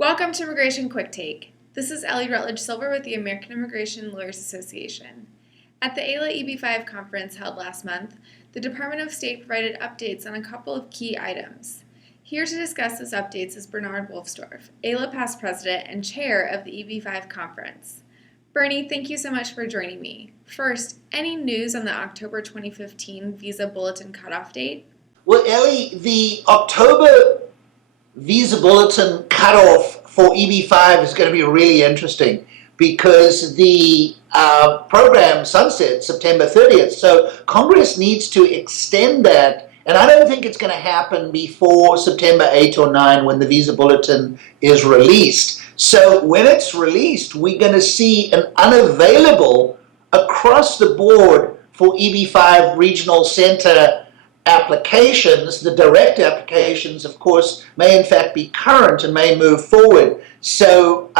Welcome to Immigration Quicktake. This is Ellie Rutledge Silver with the American Immigration Lawyers Association. At the AILA EB-5 conference held last month, the Department of State provided updates on a couple of key items. Here to discuss those updates is Bernard Wolfsdorf, AILA past president and chair of the EB-5 conference. Bernie, thank you so much for joining me. First, any news on the October 2015 visa bulletin cutoff date? Well, Ellie, the October visa bulletin cutoff for EB-5 is going to be really interesting because the program sunsets September 30th. So Congress needs to extend that, and I don't think it's going to happen before September 8 or 9 when the visa bulletin is released. So when it's released, we're going to see an unavailable across the board for EB-5 regional center applications. The direct applications, of course, may in fact be current and may move forward. So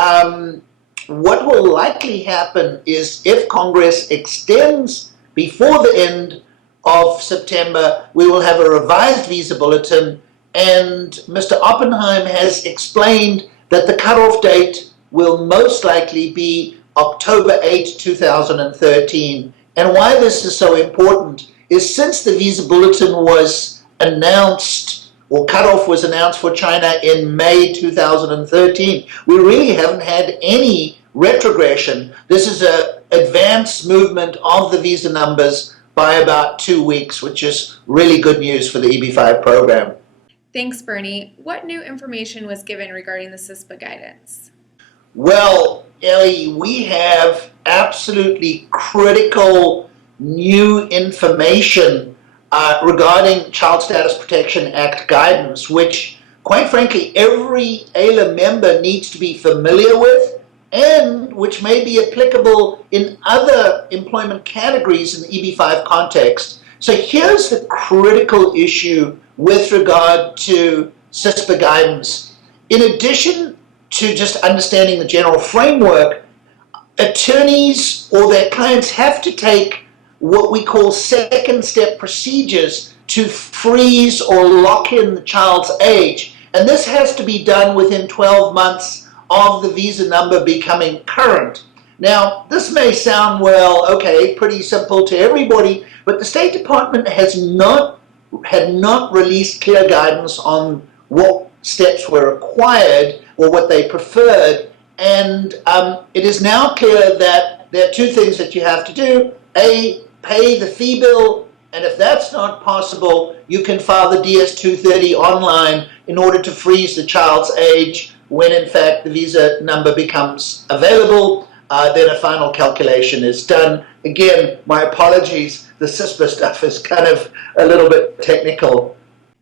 what will likely happen is if Congress extends before the end of September, we will have a revised visa bulletin, and Mr. Oppenheim has explained that the cutoff date will most likely be October 8, 2013. And why this is so important is since the visa bulletin was announced, or cutoff was announced for China in May 2013, we really haven't had any retrogression. This is an advanced movement of the visa numbers by about 2 weeks, which is really good news for the EB-5 program. Thanks, Bernie. What new information was given regarding the CSPA guidance? Well, Ellie, we have absolutely critical new information regarding Child Status Protection Act guidance, which, quite frankly, every AILA member needs to be familiar with, and which may be applicable in other employment categories in the EB-5 context. So here's the critical issue with regard to CSPA guidance. In addition to just understanding the general framework, attorneys or their clients have to take what we call second step procedures to freeze or lock in the child's age. And this has to be done within 12 months of the visa number becoming current. Now, this may sound, well, okay, pretty simple to everybody, but the State Department had not released clear guidance on what steps were required or what they preferred. And it is now clear that there are two things that you have to do. A, pay the fee bill, and if that's not possible, you can file the DS-230 online in order to freeze the child's age. When in fact the visa number becomes available, then a final calculation is done. Again, my apologies, the CSPA stuff is kind of a little bit technical.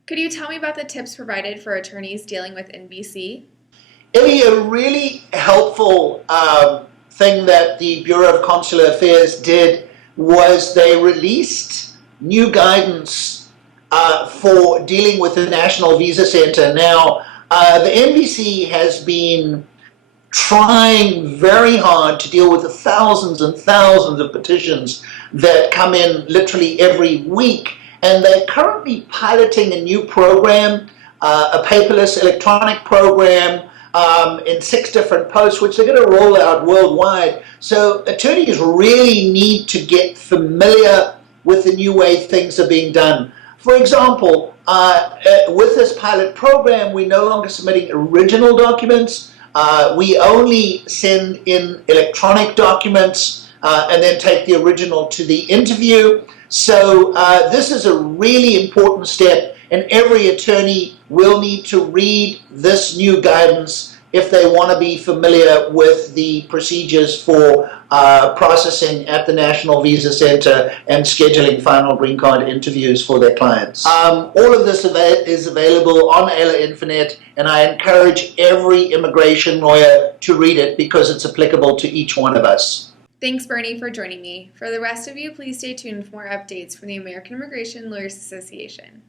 Could you tell me about the tips provided for attorneys dealing with NVC? Ellie, a really helpful thing that the Bureau of Consular Affairs did was they released new guidance for dealing with the National Visa Center. Now, the NVC has been trying very hard to deal with the thousands and thousands of petitions that come in literally every week, and they're currently piloting a new program, a paperless electronic program in 6 different posts, which they're going to roll out worldwide. So attorneys really need to get familiar with the new way things are being done. For example, with this pilot program, we're no longer submitting original documents. We only send in electronic documents and then take the original to the interview. So this is a really important step, and every attorney will need to read this new guidance if they want to be familiar with the procedures for processing at the National Visa Center and scheduling final green card interviews for their clients. All of this is available on AILA Infinite, and I encourage every immigration lawyer to read it because it's applicable to each one of us. Thanks, Bernie, for joining me. For the rest of you, please stay tuned for more updates from the American Immigration Lawyers Association.